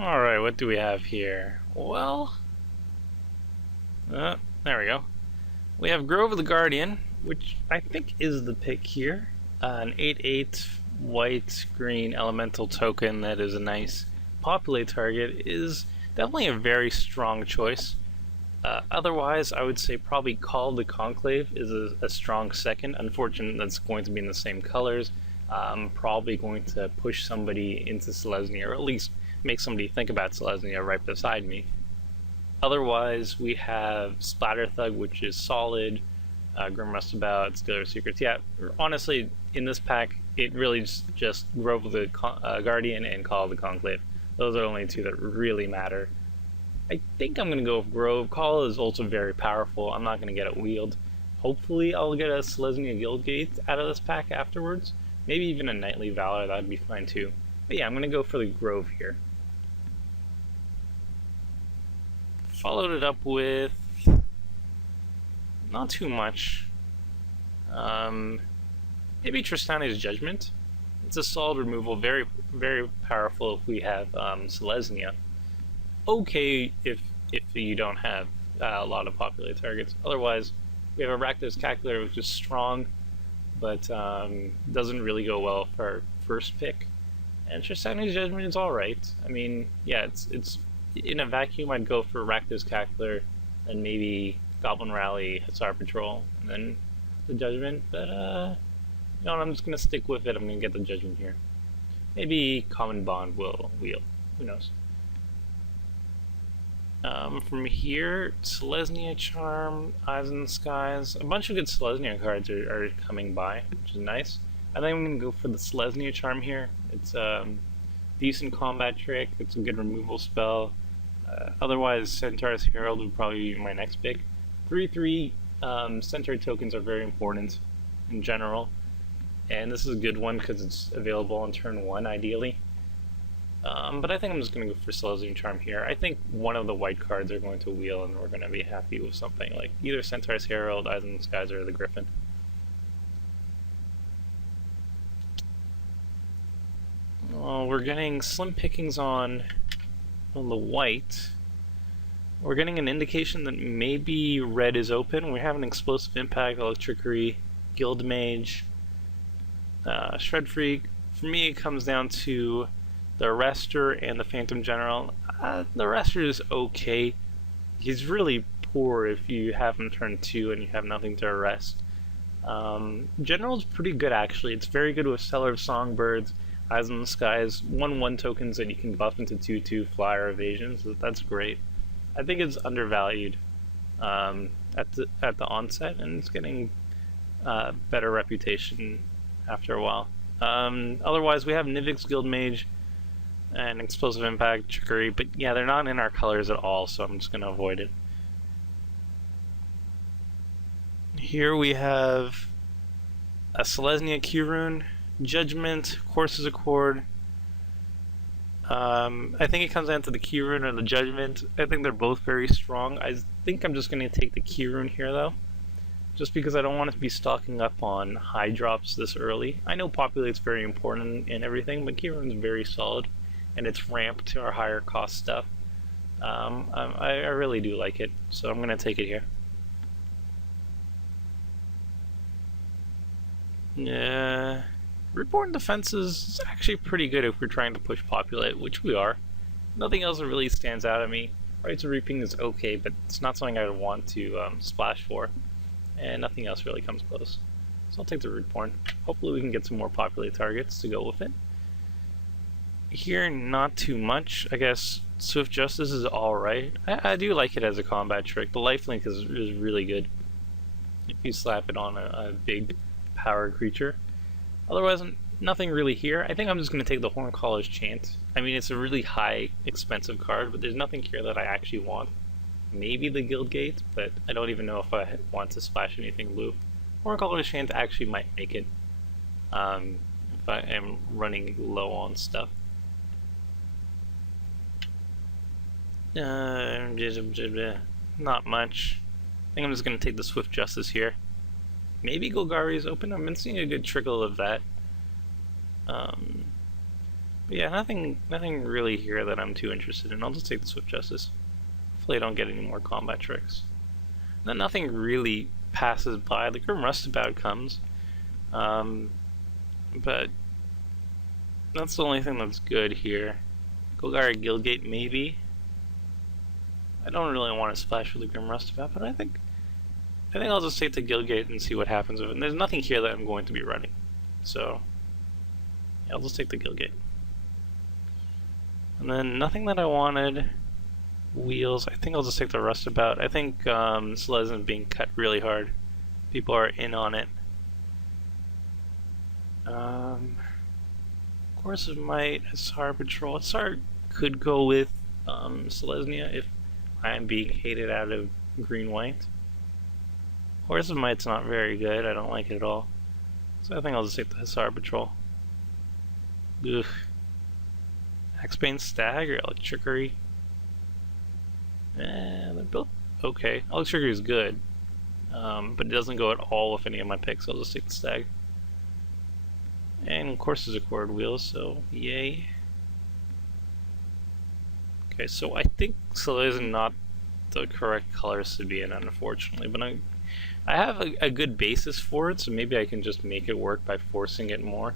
Alright, what do we have here? Well, there we go. We have Grove of the Guardian, which I think is the pick here. An 8/8 white-green elemental token that is a nice populate target is definitely a very strong choice. Otherwise, I would say probably Call the Conclave is a strong second. Unfortunately, that's going to be in the same colors. Probably going to push somebody into Selesnya, or at least make somebody think about Selesnya right beside me. Otherwise, we have Splatter Thug, which is solid. Grim Rustabout, Stealer Secrets. Yeah, honestly, in this pack, it really just Grove of the Guardian and Call of the Conclave. Those are the only two that really matter. I think I'm going to go with Grove. Call is also very powerful. I'm not going to get it wheeled. Hopefully, I'll get a Selesnya Guildgate out of this pack afterwards. Maybe even a Knightly Valor, that'd be fine too. But yeah, I'm going to go for the Grove here. Followed it up with not too much. Maybe Tristani's Judgment. It's a solid removal, very, very powerful if we have Selesnya. Okay if you don't have a lot of populate targets. Otherwise, we have a Rakdos Calculator, which is strong, but doesn't really go well for our first pick. And Tristani's Judgment is alright. I mean, yeah, it's in a vacuum, I'd go for Rakdos Calculator and maybe Goblin Rally, Hussar Patrol, and then the Judgment. But you know what, I'm just gonna stick with it. I'm gonna get the Judgment here. Maybe Common Bond will wheel. Who knows? From here, Selesnya Charm, Eyes in the Skies. A bunch of good Selesnya cards are coming by, which is nice. I think I'm going to go for the Selesnya Charm here. It's a decent combat trick. It's a good removal spell. Otherwise, Centaur's Herald would probably be my next pick. 3/3 Centaur tokens are very important in general. And this is a good one because it's available on turn 1, ideally. But I think I'm just going to go for Selesnya Charm here. I think one of the white cards are going to wheel, and we're going to be happy with something like either Centaur's Herald, Eyes in the Skies, or the Griffin. Well, we're getting slim pickings on the white. We're getting an indication that maybe red is open. We have an Explosive Impact, Electrickery, Guild Mage, Shred Freak. For me, it comes down to the Arrestor and the Phantom General. The Arrestor is okay. He's really poor if you have him turn 2 and you have nothing to arrest. General's pretty good, actually. It's very good with Cellar of Songbirds, Eyes in the Skies, 1/1 tokens that you can buff into 2/2 flyer evasions. So that's great. I think it's undervalued at the onset, and it's getting better reputation after a while. Otherwise, we have Nivix Guildmage and Explosive Impact, Trickery, but yeah, they're not in our colors at all, so I'm just going to avoid it. Here we have a Selesnya Q-Rune, Judgment, Courses Accord. I think it comes down to the Q-Rune or the Judgment. I think they're both very strong. I think I'm just going to take the Q-Rune here, though, just because I don't want to be stocking up on high drops this early. I know Populate's very important and everything, but Q-Rune's very solid, and it's ramped to our higher cost stuff. I really do like it, so I'm going to take it here. Yeah, Reborn Defense is actually pretty good if we're trying to push Populate, which we are. Nothing else that really stands out at me. Rites of Reaping is okay, but it's not something I would want to splash for. And nothing else really comes close. So I'll take the Reborn. Hopefully we can get some more Populate targets to go with it. Here, not too much. I guess Swift Justice is alright. I do like it as a combat trick. The Lifelink is really good if you slap it on a big powered creature. Otherwise, nothing really here. I think I'm just going to take the Horncaller's Chant. I mean, it's a really high, expensive card, but there's nothing here that I actually want. Maybe the Guildgate, but I don't even know if I want to splash anything blue. Horncaller's Chant actually might make it if I am running low on stuff. Not much. I think I'm just going to take the Swift Justice here. Maybe Golgari is open. I've been seeing a good trickle of that. But But yeah, nothing really here that I'm too interested in. I'll just take the Swift Justice. Hopefully I don't get any more combat tricks. Then nothing really passes by. The Grim Rustabout comes. But that's the only thing that's good here. Golgari Guildgate, maybe. I don't really want to splash with the Grim Rustabout, but I think I'll just take the Guildgate and see what happens with it. And there's nothing here that I'm going to be running. So, yeah, I'll just take the Guildgate. And then nothing that I wanted. Wheels. I think I'll just take the Rustabout. I think Selesnya being cut really hard. People are in on it. Course of Might, Hussar Patrol. Hussar could go with Selesnya if I am being hated out of green-white. Horse of Might's not very good. I don't like it at all. So I think I'll just take the Hussar Patrol. Ugh. Axebane Stag or Electrickery? They're both okay. Electrickery is good, but it doesn't go at all with any of my picks, so I'll just take the Stag. And of course there's a Chord Wheels, so yay. Okay, so I think Selesnya is not the correct colors to be in, unfortunately, but I have a good basis for it, so maybe I can just make it work by forcing it more.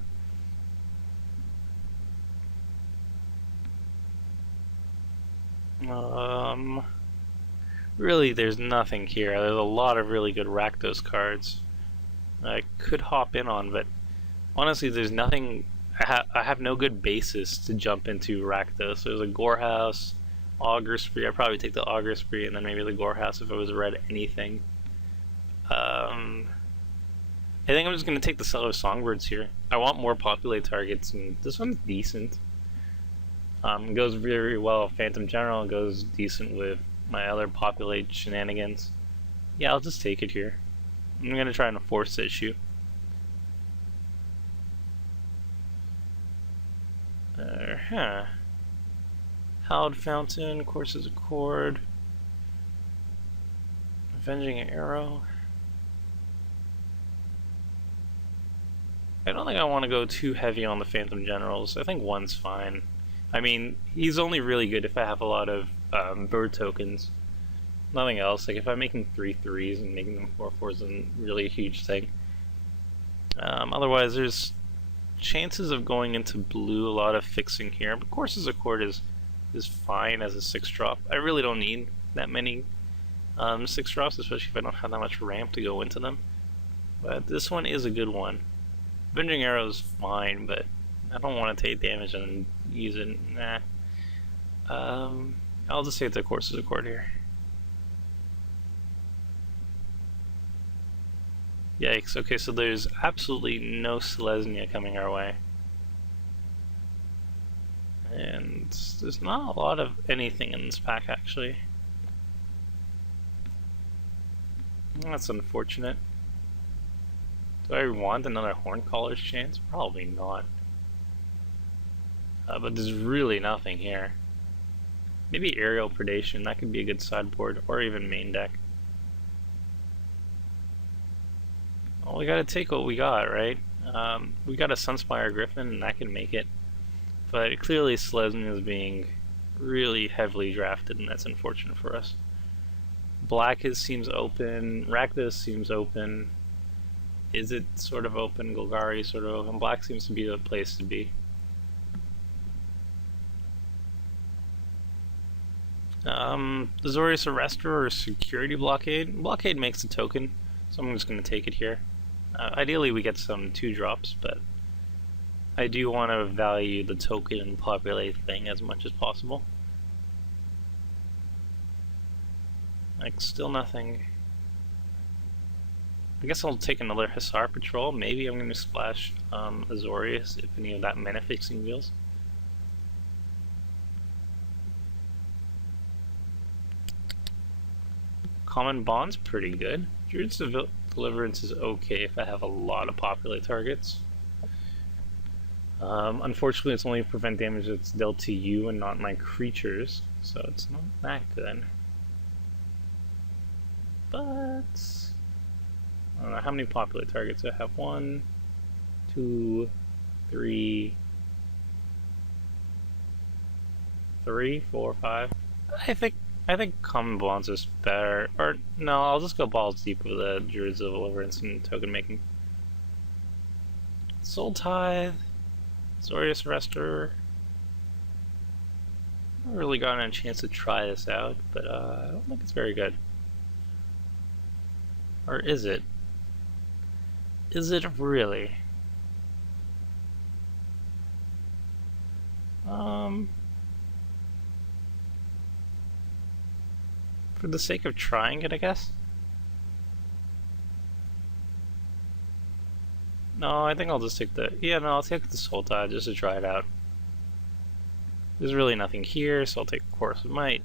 Really, there's nothing here. There's a lot of really good Rakdos cards I could hop in on, but honestly, there's nothing. I have no good basis to jump into Rakdos. There's a Gorehouse, Augur Spree. I'd probably take the Augur Spree and then maybe the Gorehouse if it was red anything. I think I'm just going to take the Cellar Songbirds here. I want more populate targets, and this one's decent. It goes very well with Phantom General. It goes decent with my other populate shenanigans. Yeah, I'll just take it here. I'm going to try and force the issue. Hallowed Fountain, Courses Accord, Avenging Arrow. I don't think I want to go too heavy on the Phantom Generals. I think one's fine. I mean, he's only really good if I have a lot of bird tokens. Nothing else. Like if I'm making 3/3s and making them 4/4s isn't really a huge thing. Otherwise, there's chances of going into blue, a lot of fixing here. But Courses Accord is fine as a 6-drop. I really don't need that many 6-drops, especially if I don't have that much ramp to go into them. But this one is a good one. Avenging Arrow is fine, but I don't want to take damage and use it. Nah. I'll just take the Courses Accord here. Yikes. Okay, so there's absolutely no Selesnya coming our way. And there's not a lot of anything in this pack, actually. That's unfortunate. Do I want another Horncaller's chance? Probably not. But there's really nothing here. Maybe Aerial Predation, that could be a good sideboard, or even main deck. Well, we gotta take what we got, right? We got a Sunspire Griffin, and that can make it. But clearly Selesnya is being really heavily drafted, and that's unfortunate for us. Black seems open, Rakdos seems open. Is it sort of open? Golgari sort of open. Black seems to be the place to be. Azorius Arrestor or Security Blockade? Blockade makes a token, so I'm just going to take it here. Ideally we get some 2-drops, but I do want to value the token and populate thing as much as possible. Like, still nothing. I guess I'll take another Hussar Patrol. Maybe I'm going to splash Azorius if any of that mana fixing wheels. Common Bond's pretty good. Druid's Deliverance is okay if I have a lot of populate targets. Unfortunately, it's only prevent damage that's dealt to you and not my creatures, so it's not that good. But I don't know how many populate targets I have. 1, 2, 3, 3, 4, 5. I think common bonds is better. Or no, I'll just go balls deep with the Druids of Deliverance and token making. Soul Tithe, Zorius Arrestor. I haven't really gotten a chance to try this out, but I don't think it's very good. Or is it? Is it really? For the sake of trying it, I guess? No, I think I'll just take the... Yeah, no, I'll take the Soul Tide just to try it out. There's really nothing here, so I'll take Course of Might.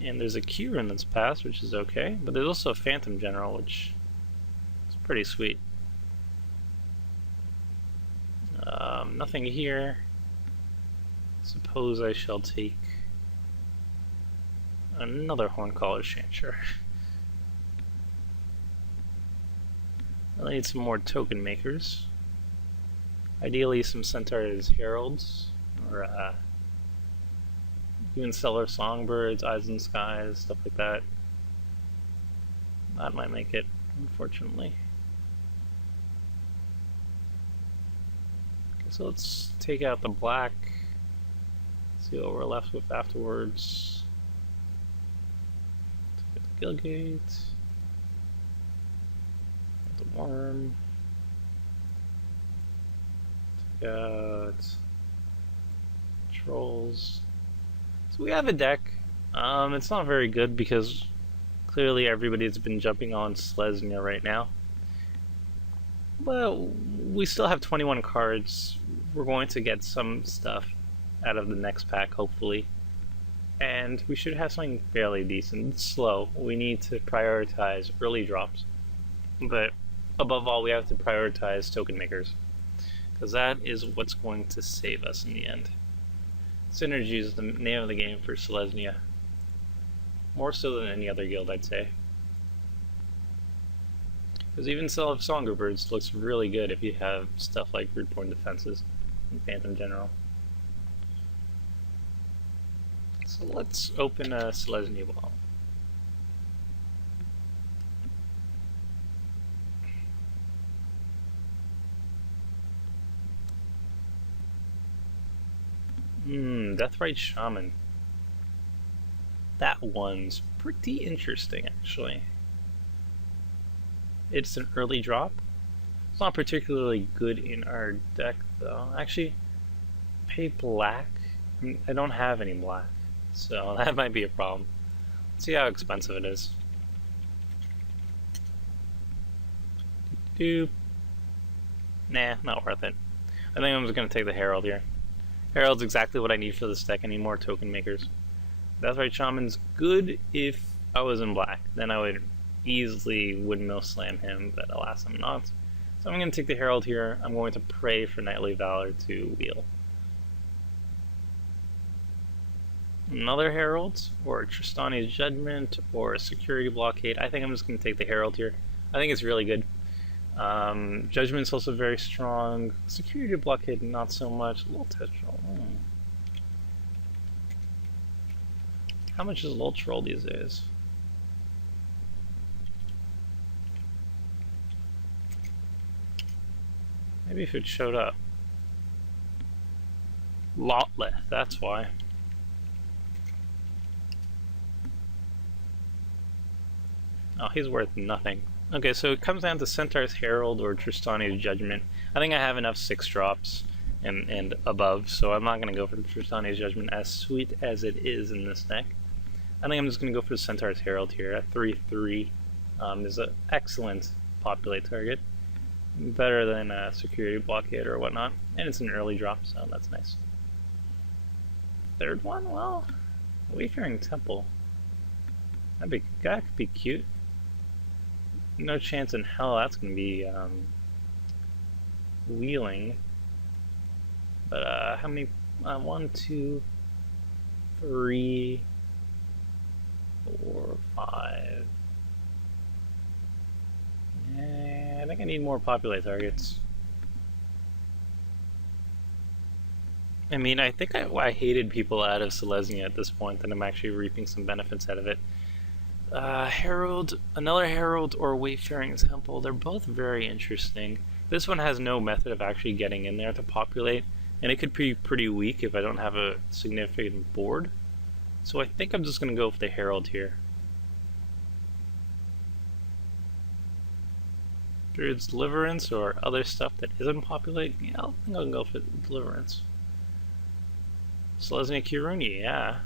And there's a Kieran that's passed, which is okay, but there's also a Phantom General, which is pretty sweet. Nothing here. Suppose I shall take another Horncaller Chancer. I need some more token makers. Ideally some Centaur's Heralds, or even Stellar Songbirds, Eyes in Skies, stuff like that. That might make it, unfortunately. Okay, so let's take out the black, see what we're left with afterwards. Take the Gilgate, the Worm, take out Trolls. So we have a deck. It's not very good because clearly everybody's been jumping on Selesnya right now. But we still have 21 cards. We're going to get some stuff out of the next pack, hopefully. And we should have something fairly decent. It's slow. We need to prioritize early drops. But above all, we have to prioritize token makers, because that is what's going to save us in the end. Synergy is the name of the game for Selesnya. More so than any other guild, I'd say. Because even Songbirds looks really good if you have stuff like Rootborn Defenses and Phantom General. So let's open a Selesnya Ball. Deathrite Shaman. That one's pretty interesting, actually. It's an early drop. It's not particularly good in our deck, though. Actually, pay black. I don't have any black, so that might be a problem. Let's see how expensive it is. Nah, not worth it. I think I'm just going to take the Herald here. Herald's exactly what I need for this deck. I need more token makers. Deathrite Shaman's good if I was in black. Then I would easily Windmill Slam him, but alas I'm not. So I'm going to take the Herald here. I'm going to pray for Knightly Valor to wheel. Another Herald, or Tristani's Judgment, or a Security Blockade. I think I'm just going to take the Herald here. I think it's really good. Judgment's also very strong. Security Blockade, not so much. Lultetrol. How much is Lultetrol these days? Maybe if it showed up. Lotleth, that's why. Oh, he's worth nothing. Okay, so it comes down to Centaur's Herald or Tristani's Judgment. I think I have enough 6-drops and above, so I'm not going to go for Tristani's Judgment, as sweet as it is in this deck. I think I'm just going to go for Centaur's Herald here at 3/3. Is an excellent populate target. Better than a Security Blockade or whatnot. And it's an early drop, so that's nice. Third one? Well, Wayfaring Temple. That could be cute. No chance in hell that's going to be wheeling. But how many? 1, 2, 3, 4, 5. Yeah, I think I need more populate targets. I mean, I think I hated people out of Selesnya at this point, and I'm actually reaping some benefits out of it. Herald, another Herald, or Wayfaring Temple. They're both very interesting. This one has no method of actually getting in there to populate, and it could be pretty weak if I don't have a significant board. So I think I'm just going to go with the Herald here. Druid's Deliverance or other stuff that isn't populate. Yeah, I think I'll go for Deliverance. Selesnya Kiruni, yeah.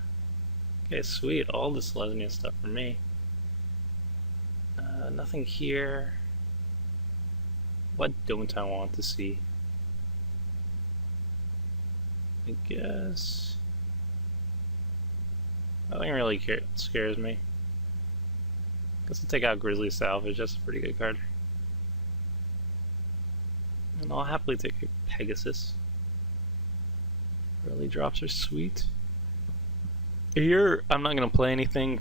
Okay, sweet. All the Selesnya stuff for me. Nothing here. What don't I want to see? I guess... Nothing really scares me. Guess I'll take out Grizzly Salvage. That's a pretty good card. And I'll happily take a Pegasus. Early drops are sweet. Here, I'm not going to play anything.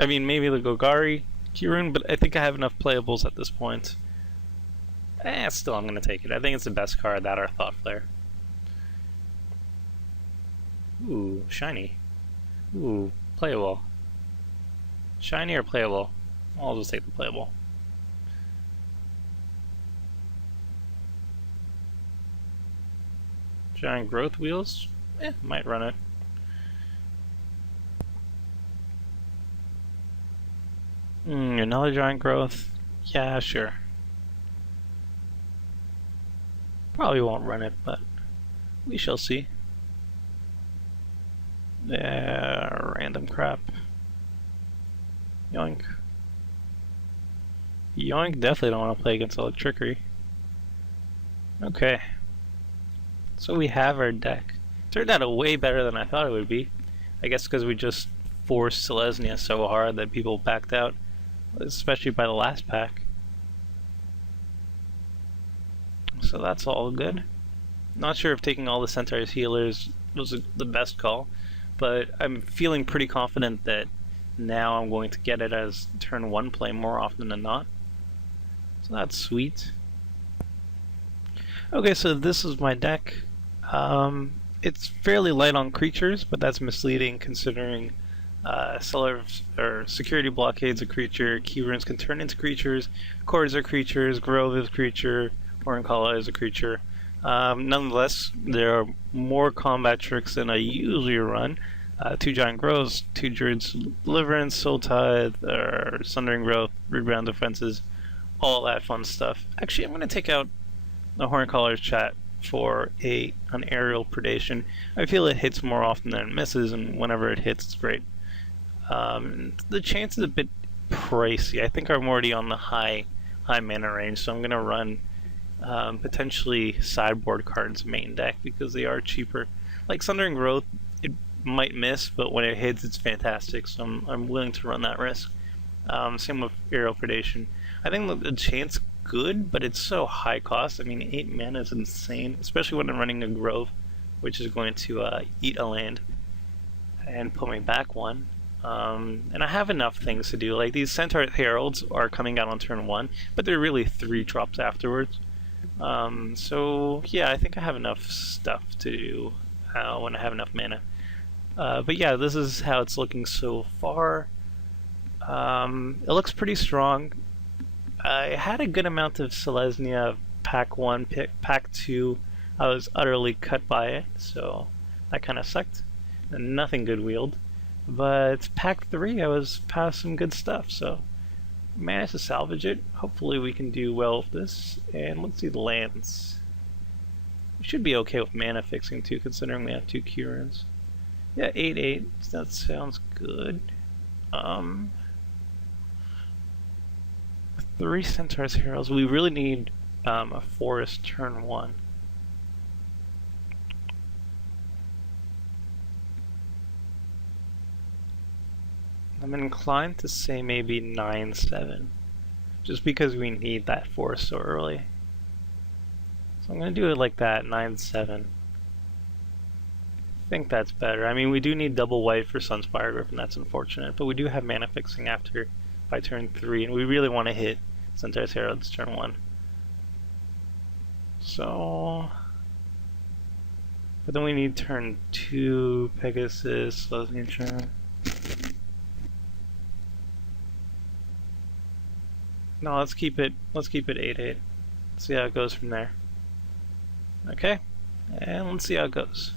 I mean, maybe the Golgari, Kirun, but I think I have enough playables at this point. Still, I'm going to take it. I think it's the best card, that or Thought Flare. Ooh, shiny. Ooh, playable. Shiny or playable? I'll just take the playable. Giant Growth Wheels? Might run it. Another Giant Growth? Yeah, sure. Probably won't run it, but we shall see. Random crap. Yoink. Yoink, definitely don't want to play against Electrickery. Okay. So we have our deck. Turned out way better than I thought it would be. I guess because we just forced Selesnya so hard that people backed out, especially by the last pack. So that's all good. Not sure if taking all the Centaur's healers was the best call, but I'm feeling pretty confident that now I'm going to get it as turn 1 play more often than not. So that's sweet. Okay, so this is my deck. It's fairly light on creatures, but that's misleading considering security blockade's a creature, key runes can turn into creatures, chords are creatures, grove is a creature, Hornkala is a creature. Nonetheless, there are more combat tricks than I usually run. 2 Giant Groves, 2 Druid's Deliverance, Soul Tithe, or Sundering Growth, Rebound Defenses, all that fun stuff. Actually, I'm going to take out the Horncalla's chat for an Aerial Predation. I feel it hits more often than it misses, and whenever it hits, it's great. The chance is a bit pricey. I think I'm already on the high mana range, so I'm going to run potentially sideboard cards main deck because they are cheaper. Like Sundering Growth, it might miss, but when it hits, it's fantastic, so I'm willing to run that risk. Same with Aerial Predation. I think the chance good, but it's so high cost. I mean, 8 mana is insane, especially when I'm running a Grove, which is going to eat a land and put me back 1. And I have enough things to do. Like, these Centaur Heralds are coming out on turn 1, but they're really 3 drops afterwards. So yeah, I think I have enough stuff to do when I have enough mana. But yeah, this is how it's looking so far. It looks pretty strong. I had a good amount of Selesnya pack 1, pack 2. I was utterly cut by it, so that kind of sucked. And nothing good wheeled. But pack 3, I was past some good stuff, so managed to salvage it. Hopefully we can do well with this. And let's see the lands. We should be okay with mana fixing too, considering we have 2 Kurans. Yeah, 8/8. That sounds good. 3 Centaur's Heroes. We really need a forest turn 1. I'm inclined to say maybe 9/7, just because we need that forest so early. So I'm going to do it like that, 9/7. I think that's better. I mean, we do need double white for Sunspire Griffin, that's unfortunate, but we do have mana fixing after by turn 3, and we really want to hit Centaur's Herald's turn 1. So But then we need turn 2 Pegasus, slows neutron. No, let's keep it 8-8. See how it goes from there. Okay, and let's see how it goes.